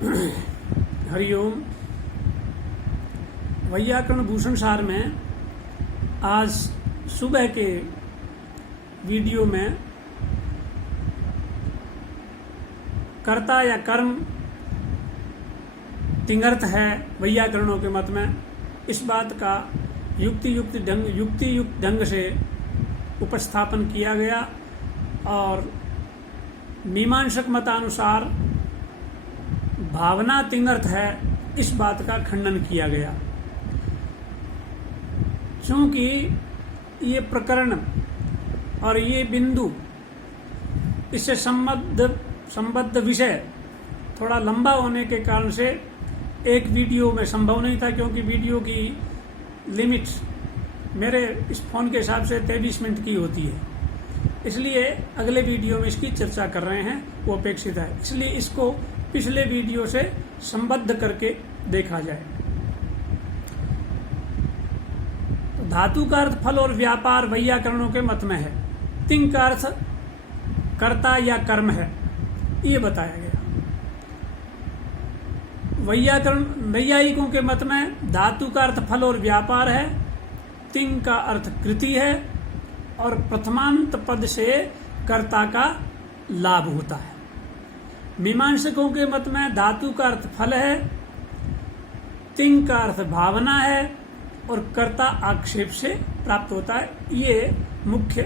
हरिओम। वैयाकरण भूषण सार में आज सुबह के वीडियो में कर्ता या कर्म तिंगर्थ है वैयाकरणों के मत में, इस बात का युक्ति युक्त ढंग से उपस्थापन किया गया और मीमांसक मतानुसार भावना तिंगर्थ है, इस बात का खंडन किया गया। क्योंकि ये प्रकरण और ये बिंदु, इससे संबद्ध विषय थोड़ा लंबा होने के कारण से एक वीडियो में संभव नहीं था, क्योंकि वीडियो की लिमिट मेरे इस फोन के हिसाब से 23 मिनट की होती है। इसलिए अगले वीडियो में इसकी चर्चा कर रहे हैं, वो अपेक्षित है। इसलिए इसको पिछले वीडियो से संबद्ध करके देखा जाए। तो धातु का अर्थ फल और व्यापार वैयाकरणों के मत में है। तिंग का अर्थ कर्ता या कर्म है, ये बताया गया। वैयाकरण नैयायिकों के मत में धातु का अर्थ फल और व्यापार है, तिंग का अर्थ कृति है और प्रथमांत पद से कर्ता का लाभ होता है। मीमांसकों के मत में धातु का अर्थ फल है, तिंग का अर्थ भावना है और कर्ता आक्षेप से प्राप्त होता है। ये मुख्य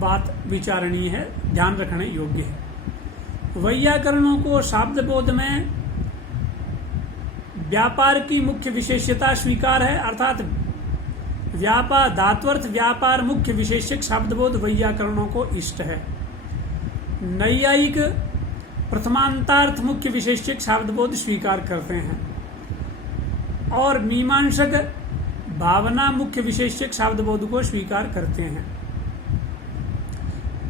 बात विचारणीय है, ध्यान रखने योग्य है। वैयाकरणों को शाब्दबोध में व्यापार की मुख्य विशेषता स्वीकार है, अर्थात व्यापार धात्वर्थ व्यापार मुख्य विशेषक शब्दबोध वैयाकरणों को इष्ट है। नैयायिक प्रथमांतार्थ मुख्य विशेषक शब्दबोध स्वीकार करते हैं और मीमांसक भावना मुख्य विशेषक शब्दबोध को स्वीकार करते हैं।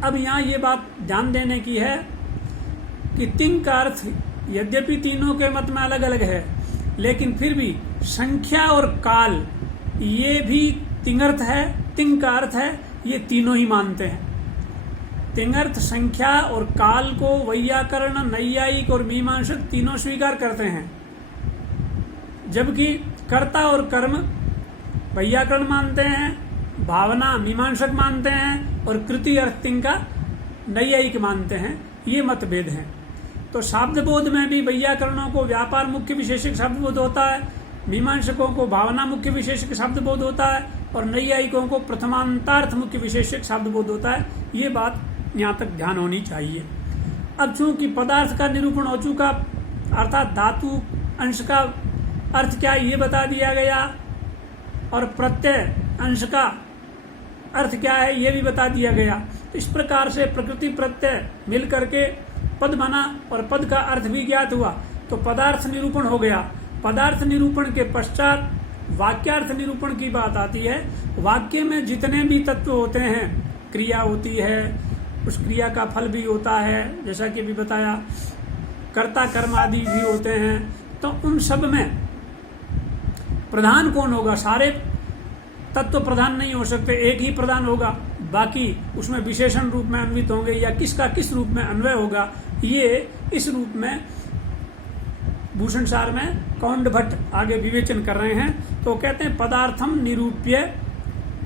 अब यहाँ ये बात ध्यान देने की है कि तिंग का अर्थ यद्यपि तीनों के मत में अलग अलग है, लेकिन फिर भी संख्या और काल ये भी तिंगर्थ है, तिंग का अर्थ है, ये तीनों ही मानते हैं। तिंगर्थ संख्या और काल को वैयाकरण, नैयायिक और मीमांसक तीनों स्वीकार करते हैं, जबकि कर्ता और कर्म वैयाकरण मानते हैं, भावना मीमांसक मानते हैं और कृति अर्थ तिंग का नैयायिक मानते हैं। ये मतभेद हैं। तो शब्दबोध में भी वैयाकरणों को व्यापार मुख्य विशेषक शब्दबोध होता है, मीमांसकों को भावना मुख्य विशेषक शब्दबोध होता है और नैयायिकों को प्रथमांतार्थ मुख्य विशेषक शब्दबोध होता है। ये बात यहाँ तक ध्यान होनी चाहिए। अब चूंकि पदार्थ का निरूपण हो चुका, अर्थात धातु अंश का अर्थ क्या है ये बता दिया गया और प्रत्यय अंश का अर्थ क्या है ये भी बता दिया गया। तो इस प्रकार से प्रकृति प्रत्यय मिल करके पद बना और पद का अर्थ भी ज्ञात हुआ, तो पदार्थ निरूपण हो गया। पदार्थ निरूपण के पश्चात वाक्यार्थ निरूपण की बात आती है। वाक्य में जितने भी तत्व होते हैं, क्रिया होती है, उस क्रिया का फल भी होता है, जैसा कि अभी बताया, कर्ता कर्म आदि भी होते हैं। तो उन सब में प्रधान कौन होगा? सारे तत्व प्रधान नहीं हो सकते, एक ही प्रधान होगा, बाकी उसमें विशेषण रूप में अन्वित होंगे या किसका किस रूप में अन्वय होगा, ये इस रूप में भूषण सार में कौंड भट्ट आगे विवेचन कर रहे हैं। तो कहते हैं पदार्थम निरूप्य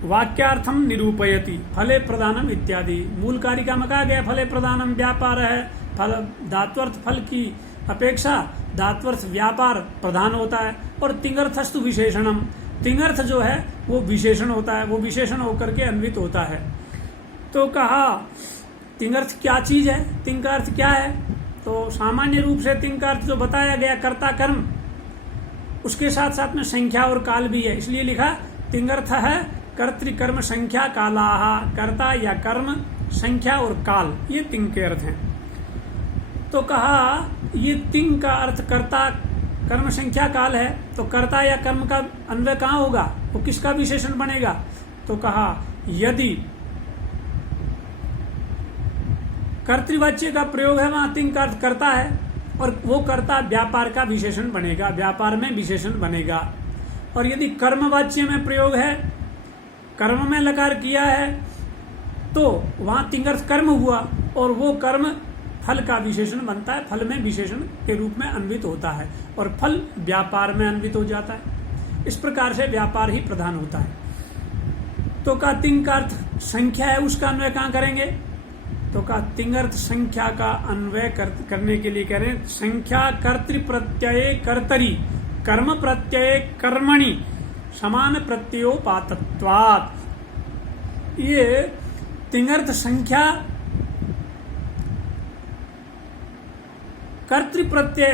वाक्यार्थम निरूपयति फले प्रधानम इत्यादि। मूल कारिका में कहा गया फले प्रधानम व्यापार है, फल धात्वर्थ फल की अपेक्षा धात्वर्थ व्यापार प्रधान होता है और तिंगर्थस्तु विशेषणम, तिंगर्थ जो है वो विशेषण होता है, वो विशेषण होकर के अन्वित होता है। तो कहा तिंगर्थ क्या चीज है, तिंग का अर्थ क्या है? तो सामान्य रूप से तिंग का अर्थ जो बताया गया कर्ता कर्म, उसके साथ साथ में संख्या और काल भी है, इसलिए लिखा तिंगर्थ है कर्तृकर्म संख्या कालाहा। कर्ता या कर्म, संख्या और काल, ये तिंग के अर्थ हैं। तो कहा ये तिंग का अर्थ कर्ता कर्म संख्या काल है, तो कर्ता या कर्म का अन्वय कहाँ होगा, वो किसका विशेषण बनेगा? तो कहा यदि कर्तृवाच्य का प्रयोग है, वहां तिंग का अर्थ कर्ता है और वो कर्ता व्यापार का विशेषण बनेगा, व्यापार में विशेषण बनेगा। और यदि कर्मवाच्य में प्रयोग है, कर्म में लकार किया है, तो वहां तिंगर्थ कर्म हुआ और वो कर्म फल का विशेषण बनता है, फल में विशेषण के रूप में अन्वित होता है और फल व्यापार में अन्वित हो जाता है। इस प्रकार से व्यापार ही प्रधान होता है। तो का तिंग का अर्थ संख्या है, उसका अन्वय कहाँ करेंगे? तो का तिंगर्थ संख्या का अन्वय करने के लिए कह रहे हैं संख्या कर्तृ प्रत्यय कर्तरी कर्म प्रत्यय कर्मणि समान प्रत्ययोपातत्वात्। ये तिंगर्थ संख्या कर्तृ प्रत्यय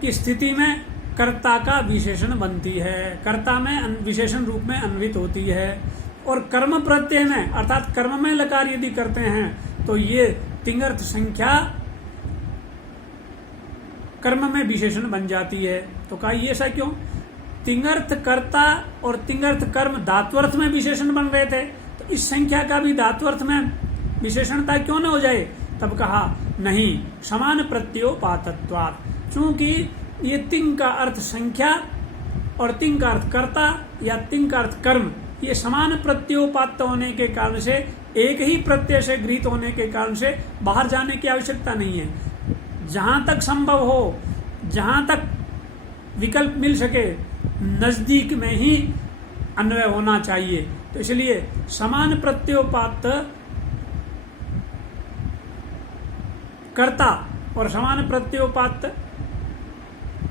की स्थिति में कर्ता का विशेषण बनती है, कर्ता में विशेषण रूप में अन्वित होती है। और कर्म प्रत्यय में अर्थात कर्म में लकार यदि करते हैं तो ये तिंगर्थ संख्या कर्म में विशेषण बन जाती है। तो कहा ये ऐसा क्यों? तिंगर्थ कर्ता और तिंगर्थ कर्म धात्वर्थ में विशेषण बन रहे थे, तो इस संख्या का भी धात्वर्थ में विशेषणता क्यों न हो जाए? तब कहा नहीं, समान प्रत्ययोपातत्वात्। चूंकि ये तिंग का अर्थ संख्या और तिंग का अर्थ कर्ता या तिंग का अर्थ कर्म, ये समान प्रत्योपात होने के कारण से, एक ही प्रत्यय से गृहीत होने के कारण से बाहर जाने की आवश्यकता नहीं है। जहां तक संभव हो, जहां तक विकल्प मिल सके, नजदीक में ही अन्वय होना चाहिए। तो इसलिए समान प्रत्योपात कर्ता और समान प्रत्योपात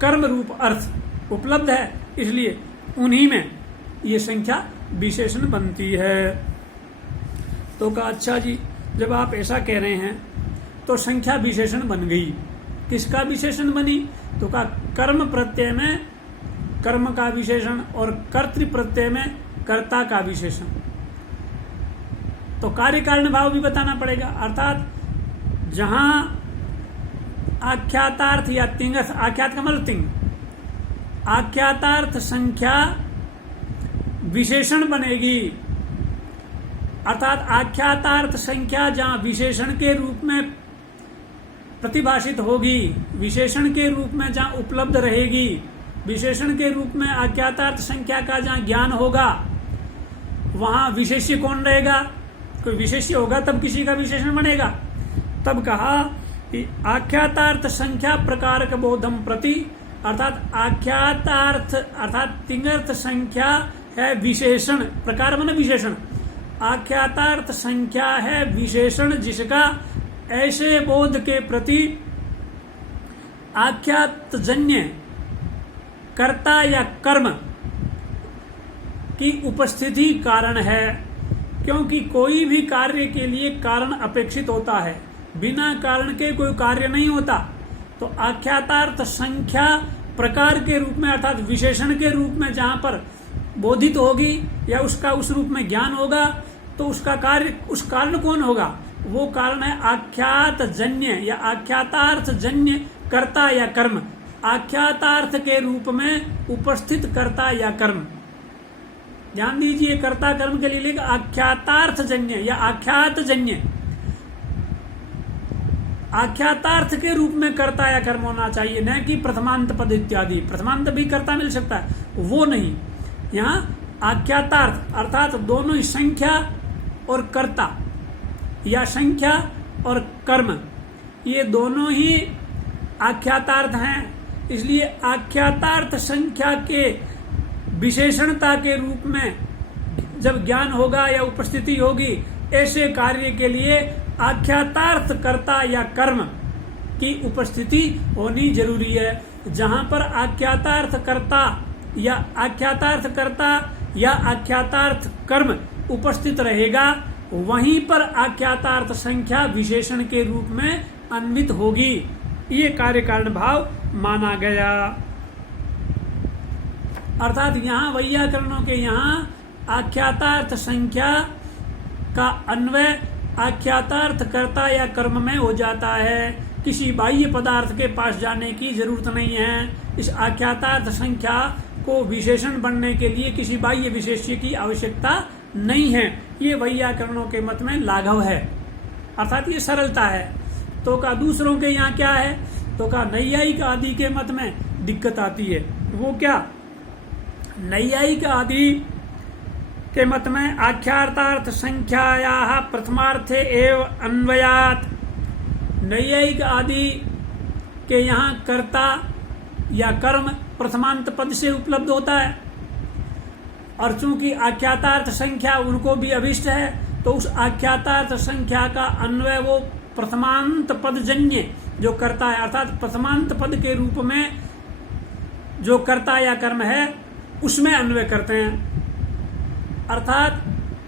कर्म रूप अर्थ उपलब्ध है, इसलिए उन्हीं में ये संख्या विशेषण बनती है। तो कहा अच्छा जी, जब आप ऐसा कह रहे हैं तो संख्या विशेषण बन गई। किसका विशेषण बनी? तो कहा कर्म प्रत्यय में कर्म का विशेषण और कर्तृ प्रत्यय में कर्ता का विशेषण। तो कार्य कारण भाव भी बताना पड़ेगा, अर्थात जहां आख्यातार्थ या तिंगर्थ, आख्यात का मतलब तिंग, आख्यातार्थ संख्या विशेषण बनेगी, अर्थात आख्यातार्थ संख्या जहां विशेषण के रूप में प्रतिभाषित होगी, विशेषण के रूप में जहां उपलब्ध रहेगी, विशेषण के रूप में आख्यातार्थ संख्या का जहां ज्ञान होगा, वहां विशेष्य कौन रहेगा? कोई विशेष्य होगा तब किसी का विशेषण बनेगा। तब कहा कि आख्यातार्थ संख्या प्रकारक बोधम प्रति, अर्थात आख्यातार्थ अर्थात तिंगर्थ संख्या है विशेषण, प्रकार माने विशेषण, आख्यातार्थ संख्या है विशेषण जिसका ऐसे बोध के प्रति आख्यातजन्य कर्ता या कर्म की उपस्थिति कारण है। क्योंकि कोई भी कार्य के लिए कारण अपेक्षित होता है, बिना कारण के कोई कार्य नहीं होता। तो आख्यातार्थ संख्या प्रकार के रूप में अर्थात विशेषण के रूप में जहां पर बोधित होगी या उसका उस रूप में ज्ञान होगा, तो उसका कार्य, उस कारण कौन होगा? वो कारण है आख्यात जन्य या आख्यातार्थ जन्य कर्ता या कर्म, आख्यातार्थ के रूप में उपस्थित कर्ता या कर्म। ध्यान दीजिए, कर्ता कर्म के लिए लिखा आख्यातार्थ जन्य या आख्यात जन्य, आख्यातार्थ के रूप में कर्ता या कर्म होना चाहिए, न कि प्रथमांत पद इत्यादि। प्रथमांत भी कर्ता मिल सकता है, वो नहीं। यहाँ आख्यातार्थ अर्थात दोनों ही संख्या और कर्ता या संख्या और कर्म, ये दोनों ही आख्यातार्थ हैं। इसलिए आख्यातार्थ संख्या के विशेषणता के रूप में जब ज्ञान होगा या उपस्थिति होगी, ऐसे कार्य के लिए आख्यातार्थ कर्ता या कर्म की उपस्थिति होनी जरूरी है। जहां पर आख्यातार्थ कर्ता या आख्यातार्थ कर्म उपस्थित रहेगा, वहीं पर आख्यातार्थ संख्या विशेषण के रूप में अन्वित होगी। ये कार्य कारण भाव माना गया। अर्थात यहाँ वैयाकरणों के यहाँ आख्यातार्थ संख्या का अन्वय आख्यातार्थ कर्ता या कर्म में हो जाता है। किसी बाह्य पदार्थ के पास जाने की जरूरत नहीं है। इस आख्यातार्थ संख्या को विशेषण बनने के लिए किसी बाह्य विशेष्य की आवश्यकता नहीं है। ये वैयाकरणों के मत में लाघव है, अर्थात ये सरलता है। तो का दूसरों के यहाँ क्या है? तो का नैयायिक आदि के मत में दिक्कत आती है। वो क्या? नैयायिक आदि के मत में आख्यातार्थ संख्यायाः प्रथमार्थे एव अन्वयात् नैयायिक आदि के यहाँ कर्ता या कर्म प्रथमांत पद से उपलब्ध होता है, और चूंकि आख्यातार्थ संख्या उनको भी अभिष्ट है, तो उस आख्यातार्थ संख्या का अन्वय वो प्रथमांत पद जन्य जो करता है, अर्थात प्रथमांत पद के रूप में जो कर्ता या कर्म है उसमें अन्वय करते हैं। अर्थात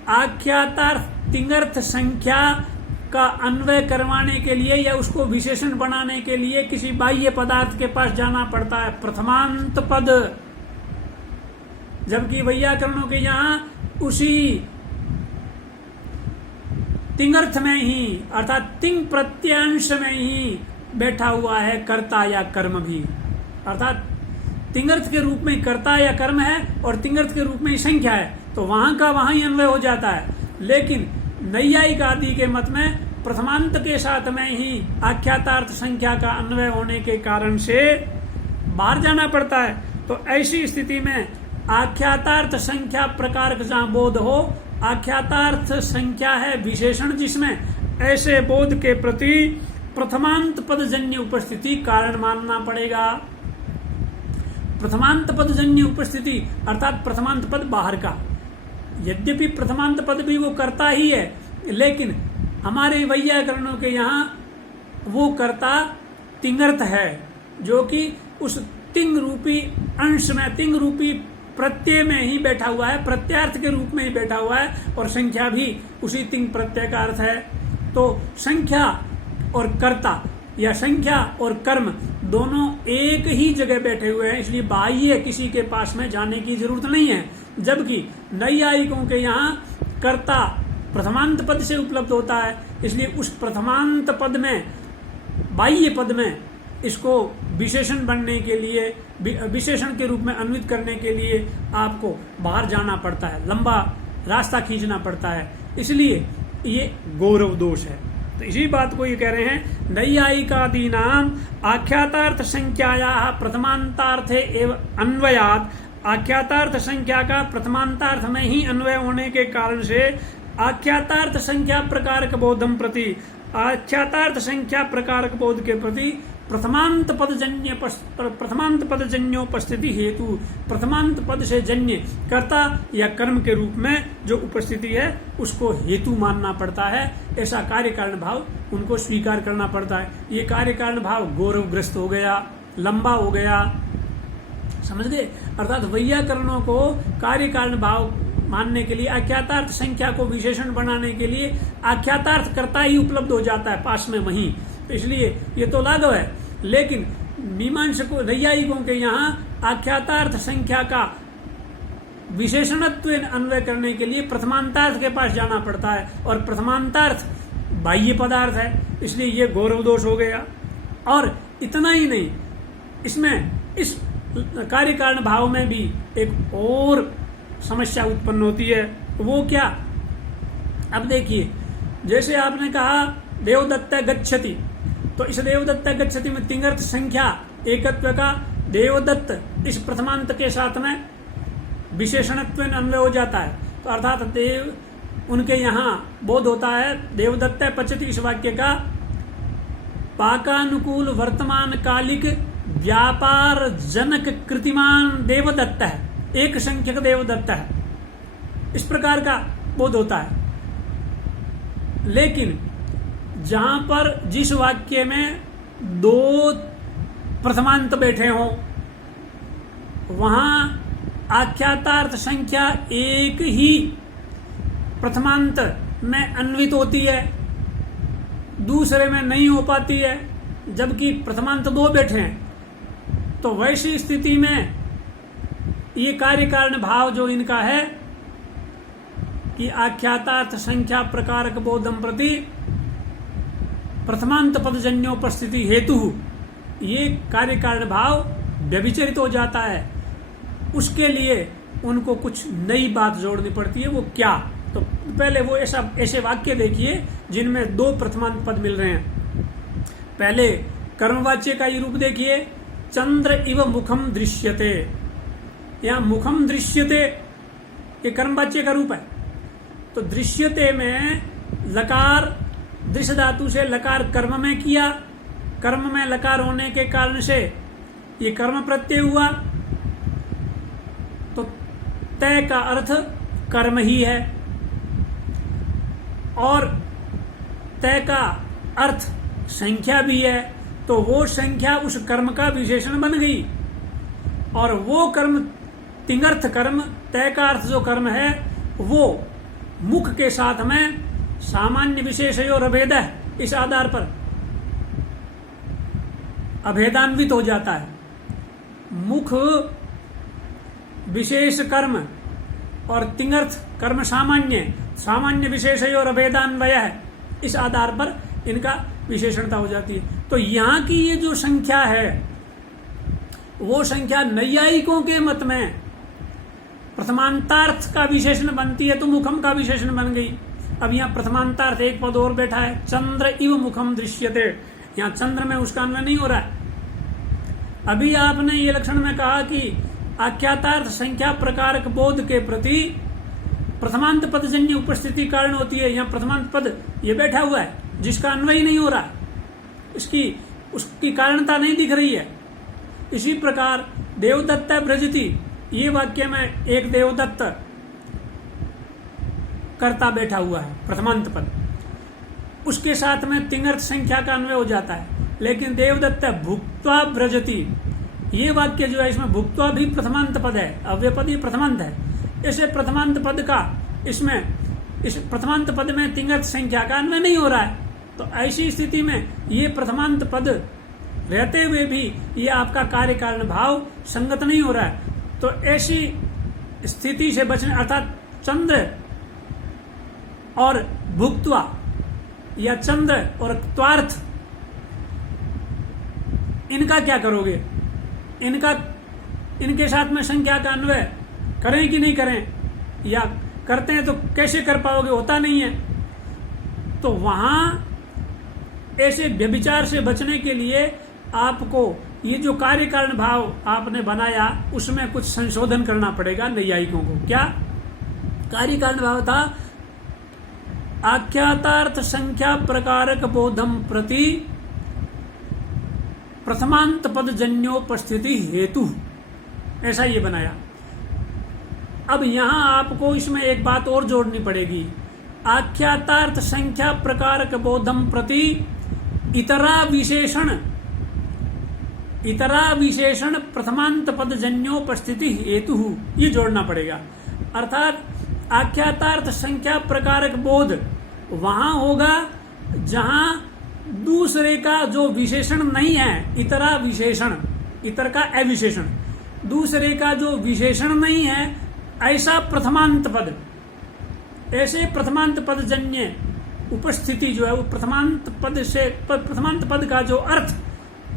आख्यातार्थ तिंगर्थ संख्या का अन्वय करवाने के लिए या उसको विशेषण बनाने के लिए किसी बाह्य पदार्थ के पास जाना पड़ता है, प्रथमांत पद। जबकि वैयाकरणों के यहाँ उसी तिंगर्थ में ही अर्थात तिंग प्रत्यांश में ही बैठा हुआ है कर्ता या कर्म भी, अर्थात तिंगर्थ के रूप में कर्ता या कर्म है और तिंगर्थ के रूप में ही संख्या है, तो वहां का वहां ही अन्वय हो जाता है। लेकिन नैयायिक आदि के मत में प्रथमांत के साथ में ही आख्यातार्थ संख्या का अन्वय होने के कारण से बाहर जाना पड़ता है। तो ऐसी स्थिति में आख्यातार्थ संख्या प्रकार का जहां बोध हो, आख्यातार्थ संख्या है विशेषण जिसमें, ऐसे बोध के प्रति प्रथमांत पदजन्य उपस्थिति कारण मानना पड़ेगा। प्रथमांत पदजन्य उपस्थिति अर्थात प्रथमांत पद बाहर का, यद्यपि प्रथमांत पद भी वो करता ही है, लेकिन हमारे वैयाकरणों के यहाँ वो कर्ता तिंगर्थ है, जो कि उस तिंग रूपी अंश में, तिंग रूपी प्रत्यय में ही बैठा हुआ है, प्रत्यार्थ के रूप में ही बैठा हुआ है, और संख्या भी उसी तिंग प्रत्यय का अर्थ है। तो संख्या और कर्ता या संख्या और कर्म दोनों एक ही जगह बैठे हुए हैं, इसलिए बाह्य किसी के पास में जाने की जरूरत नहीं है। जबकि नैयायिकों के यहाँ कर्ता प्रथमांत पद से उपलब्ध होता है, इसलिए उस प्रथमांत पद में, बाह्य पद में इसको विशेषण बनने के लिए, विशेषण के रूप में अन्वित करने के लिए आपको बाहर जाना पड़ता है, लंबा रास्ता खींचना पड़ता है, इसलिए ये गौरव दोष है। तो इसी बात को ये कह रहे हैं, नैयायिकादीनाम आख्यातार्थ संख्याया प्रथमांतार्थे एवं अन्वयात, आख्यातार्थ संख्या का प्रथमांतार्थ में ही अन्वय होने के कारण से आख्यातार्थ संख्या प्रकारक बोधम प्रति, आख्यातार्थ संख्या प्रकारक बोध के प्रति प्रथमांत पदजन्योपस्थिति हेतु, प्रथमांत पद से जन्य कर्ता या कर्म के रूप में जो उपस्थिति है उसको हेतु मानना पड़ता है। ऐसा कार्य कारण भाव उनको स्वीकार करना पड़ता है। ये कार्य कारण भाव गौरवग्रस्त हो गया, लंबा हो गया, समझ गए। अर्थात वैयाकरणों को कार्य कारण भाव मानने के लिए, आख्यातार्थ संख्या को विशेषण बनाने के लिए आख्यातार्थ कर्ता ही उपलब्ध हो जाता है पास में वहीं, तो इसलिए ये तो लाघव है। लेकिन मीमांसकों नैयायिकों के यहाँ आख्यातार्थ संख्या का विशेषणत्व अन्वय करने के लिए प्रथमांतार्थ के पास जाना पड़ता है, और प्रथमांतार्थ बाह्य पदार्थ है, इसलिए ये गौरव दोष हो गया। और इतना ही नहीं, इसमें इस कार्य कारण भाव में भी एक और समस्या उत्पन्न होती है। वो क्या? अब देखिए, जैसे आपने कहा देवदत्त गच्छति, तो इस देवदत्त गच्छति में तिंगर्थ संख्या एकत्व का देवदत्त इस प्रथमांत के साथ में विशेषणत्व अन्वय हो जाता है, तो अर्थात देव उनके यहाँ बोध होता है देवदत्त पचति, इस वाक्य का पाकानुकूल वर्तमान कालिक व्यापार जनक कृतिमान देवदत्त है, एक संख्यक देवदत्त है, इस प्रकार का बोध होता है। लेकिन जहां पर जिस वाक्य में दो प्रथमांत बैठे हों, वहां आख्यातार्थ संख्या एक ही प्रथमांत में अन्वित होती है, दूसरे में नहीं हो पाती है, जबकि प्रथमांत दो बैठे हैं। तो वैसी स्थिति में ये कार्य कारण भाव जो इनका है कि आख्यातार्थ संख्या प्रकारक बोधम प्रति प्रथमांत पदजन्योपस्थिति हेतु, ये कार्य कारण भाव व्यभिचरित हो जाता है। उसके लिए उनको कुछ नई बात जोड़नी पड़ती है। वो क्या? तो पहले वो ऐसे वाक्य देखिए जिनमें दो प्रथमांत पद मिल रहे हैं। पहले कर्मवाच्य का ये रूप देखिए, चंद्र इव मुखम दृश्यते। यहाँ मुखम दृश्यते ये कर्मवाच्य का रूप है। तो दृश्यते में लकार दृश धातु से लकार कर्म में किया, कर्म में लकार होने के कारण से ये कर्म प्रत्यय हुआ, तो तय का अर्थ कर्म ही है और तय का अर्थ संख्या भी है, तो वो संख्या उस कर्म का विशेषण बन गई और वो कर्म तिंगर्थ कर्म, तय का अर्थ जो कर्म है वो मुख के साथ में सामान्य विशेषयोर अभेद है, इस आधार पर अभेदान्वित हो जाता है। मुख विशेष कर्म और तिंगर्थ कर्म सामान्य विशेषयोर अभेदान्वय है, इस आधार पर इनका विशेषणता हो जाती है। तो यहाँ की ये जो संख्या है वो संख्या नैयायिकों के मत में प्रथमांतार्थ का विशेषण बनती है, तो मुखम का विशेषण बन गई। अब यहाँ प्रथमांतार्थ एक पद और बैठा है, चंद्र इव मुखम दृश्यते, यहाँ चंद्र में उसका अन्वय नहीं हो रहा है। अभी आपने ये लक्षण में कहा कि आख्यातार्थ संख्या प्रकारक बोध के प्रति प्रथमांत पद जन्य उपस्थिति कारण होती है। यहाँ प्रथमांत पद ये बैठा हुआ है जिसका अन्वय नहीं हो रहा, उसकी कारणता नहीं दिख रही है। इसी प्रकार देवदत्त भ्रजति, ये वाक्य में एक देवदत्त कर्ता बैठा हुआ है प्रथमांत पद, उसके साथ में तिंगर्थ संख्या का अन्वय हो जाता है। लेकिन देवदत्त भुक्त्वा भ्रजति, ये वाक्य जो है इसमें भुक्त्वा भी प्रथमांत पद है, अव्यपद ये प्रथमांत है। इसे प्रथमांत पद का इस प्रथमांत पद में तिंगर्थ संख्या का अन्वय नहीं हो रहा है, तो ऐसी स्थिति में ये प्रथमांत पद रहते हुए भी ये आपका कार्य कारण भाव संगत नहीं हो रहा है। तो ऐसी स्थिति से बचने, अर्थात चंद्र और भुक्त्वा या चंद्र और त्वार्थ, इनका क्या करोगे? इनके साथ में संख्या का अन्वय करें कि नहीं करें, या करते हैं तो कैसे कर पाओगे, होता नहीं है। तो वहां ऐसे व्यभिचार से बचने के लिए आपको ये जो कार्य कारण भाव आपने बनाया उसमें कुछ संशोधन करना पड़ेगा नैयायिकों को। क्या कार्य कारण भाव था? आख्यातार्थ संख्या प्रकारक बोधम प्रति प्रथमांत पद जन्योपस्थिति हेतु, ऐसा ये बनाया। अब यहां आपको इसमें एक बात और जोड़नी पड़ेगी। आख्यातार्थ संख्या प्रकारक बोधम प्रति इतरा विशेषण प्रथमांत पद जन्योपस्थिति हेतु, ये जोड़ना पड़ेगा। अर्थात आख्यातार्थ संख्या प्रकारक बोध वहां होगा जहां दूसरे का जो विशेषण नहीं है, इतरा विशेषण, इतर का अविशेषण, दूसरे का जो विशेषण नहीं है ऐसा प्रथमांत पद, ऐसे प्रथमांत पद जन्य उपस्थिति जो है वो प्रथमांत पद का जो अर्थ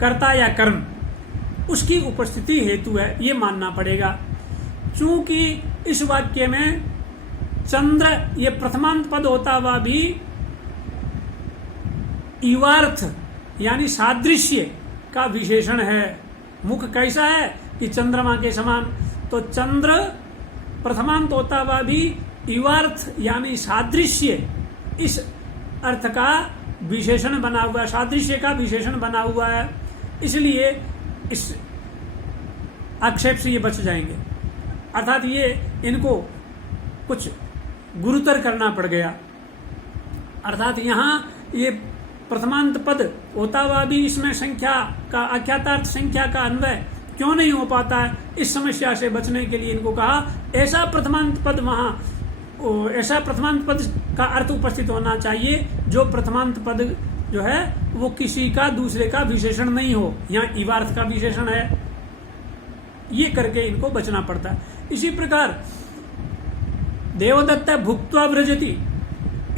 कर्ता या कर्म उसकी उपस्थिति हेतु है, ये मानना पड़ेगा। चूंकि इस वाक्य में चंद्र ये प्रथमांत पद होता हुआ भी इवार्थ यानी सादृश्य का विशेषण है। मुख कैसा है कि चंद्रमा के समान, तो चंद्र प्रथमांत होता हुआ भी इवार्थ यानी सादृश्य इस अर्थ का विशेषण बना हुआ है, सादृश्य का विशेषण बना हुआ है, इसलिए इस आक्षेप से ये बच जाएंगे। अर्थात ये इनको कुछ गुरुतर करना पड़ गया। अर्थात यहाँ ये प्रथमांत पद होता हुआ भी इसमें संख्या का, आख्यातार्थ संख्या का अन्वय क्यों नहीं हो पाता है, इस समस्या से बचने के लिए इनको कहा ऐसा प्रथमांत पद ऐसा प्रथमांत पद का अर्थ उपस्थित होना चाहिए जो प्रथमांत पद जो है वो किसी का दूसरे का विशेषण नहीं हो, यहाँ इवार्थ का विशेषण है, ये करके इनको बचना पड़ता है। इसी प्रकार देवदत्त भुक्त्वा व्रजति,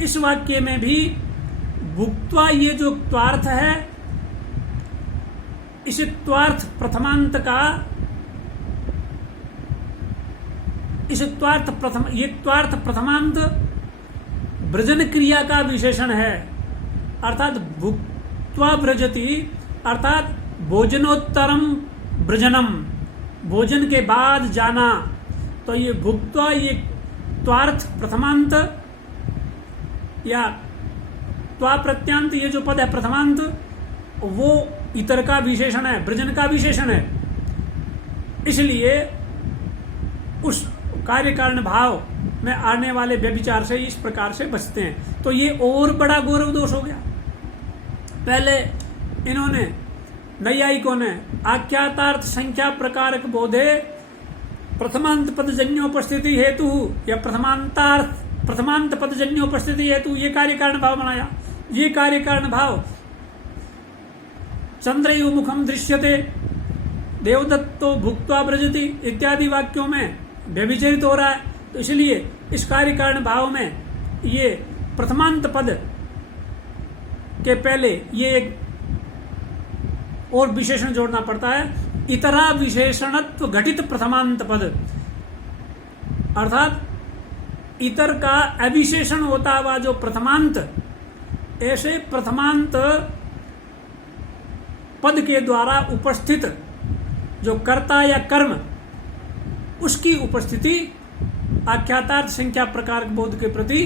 इस वाक्य में भी भुक्त्वा ये जो त्वार्थ है, इस त्वार्थ प्रथमांत का, ये त्वार्थ प्रथमांत व्रजन क्रिया का विशेषण है। अर्थात भुक्त्वा व्रजति अर्थात भोजनोत्तरम व्रजनम, भोजन के बाद जाना। तो ये भुक्त्वा ये त्वार्थ प्रथमांत या त्वा प्रत्यांत ये जो पद है प्रथमांत, वो इतर का विशेषण है, वृजन का विशेषण है, इसलिए उस कार्य कारण भाव में आने वाले व्यभिचार से इस प्रकार से बचते हैं। तो ये और बड़ा गौरव दोष हो गया। पहले इन्होंने नैयायिकों ने आख्यातार्थ संख्या प्रकारक बोधे प्रथमांत पदजन्योपस्थिति हेतु या प्रथमांत पदजन्योपस्थिति हेतु ये कार्य कारण भाव बनाया। ये कार्य कारण भाव चंद्रयु मुखम दृश्यते, देवदत्तो भुक्त्वा व्रजति इत्यादि वाक्यों में व्यभिचरित हो रहा है। तो इसलिए इस कार्य कारण भाव में ये प्रथमांत पद के पहले ये एक और विशेषण जोड़ना पड़ता है, इतरा विशेषणत्व घटित प्रथमांत पद, अर्थात इतर का अविशेषण होता हुआ जो प्रथमांत, ऐसे प्रथमांत पद के द्वारा उपस्थित जो कर्ता या कर्म, उसकी उपस्थिति आख्यातार्थ संख्या प्रकार बोध के प्रति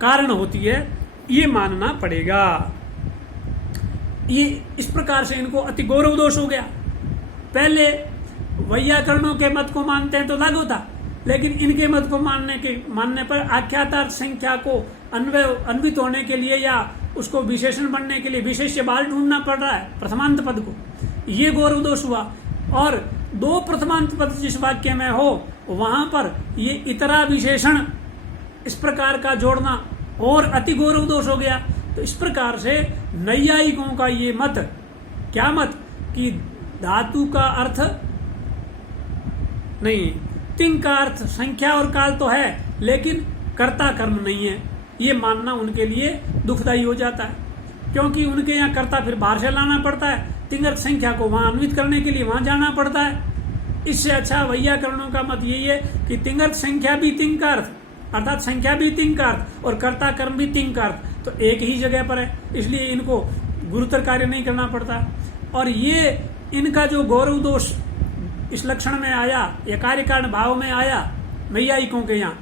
कारण होती है, ये मानना पड़ेगा। ये इस प्रकार से इनको अति गौरव दोष हो गया। पहले वैयाकरणों के मत को मानते हैं तो लागू था, लेकिन इनके मत को मानने पर आख्यातार्थ संख्या को अन्वित होने के लिए या उसको विशेषण बनने के लिए विशेष्य बाल ढूंढना पड़ रहा है प्रथमांत पद को, ये गौरव दोष हुआ। और दो प्रथमांत पद जिस वाक्य में हो वहां पर ये इतरा विशेषण इस प्रकार का जोड़ना और अति गौरव दोष हो गया। तो इस प्रकार से नैयायिकों का ये मत, क्या मत, कि धातु का अर्थ नहीं, तिंग का अर्थ संख्या और काल तो है लेकिन कर्ता कर्म नहीं है, ये मानना उनके लिए दुखदायी हो जाता है, क्योंकि उनके यहाँ कर्ता फिर बाहर से लाना पड़ता है, तिंगर्थ संख्या को वहां अन्वित करने के लिए वहां जाना पड़ता है। इससे अच्छा वैयाकरणों का मत यही है कि तिंगर्थ संख्या भी तिंग का अर्थ, अर्थात संख्या भी तिंग का अर्थ और कर्ता कर्म भी तिंग का अर्थ, तो एक ही जगह पर है, इसलिए इनको गुरुतर कार्य नहीं करना पड़ता। और ये इनका जो गौरव दोष इस लक्षण में आया या कार्य कारण भाव में आया नैयायिकों के यहाँ,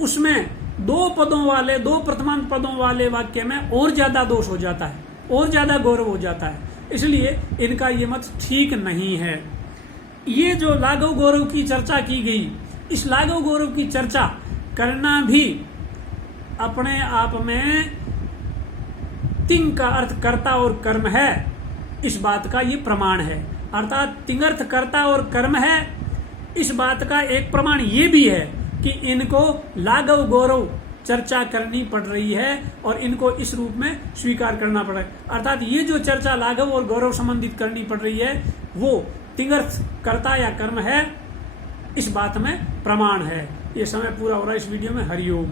उसमें दो पदों वाले, दो प्रथमांत पदों वाले वाक्य में और ज्यादा दोष हो जाता है, और ज्यादा गौरव हो जाता है, इसलिए इनका ये मत ठीक नहीं है। ये जो लाघव गौरव की चर्चा की गई, इस लाघव गौरव की चर्चा करना भी अपने आप में तिंग का अर्थ कर्ता और कर्म है, इस बात का ये प्रमाण है। अर्थात तिंगर्थ कर्ता और कर्म है, इस बात का एक प्रमाण ये भी है कि इनको लाघव गौरव चर्चा करनी पड़ रही है और इनको इस रूप में स्वीकार करना पड़ रहा है। अर्थात ये जो चर्चा लाघव और गौरव संबंधित करनी पड़ रही है वो तिंगर्थ कर्ता या कर्म है, इस बात में प्रमाण है। ये समय पूरा हो रहा है इस वीडियो में। हरिओम।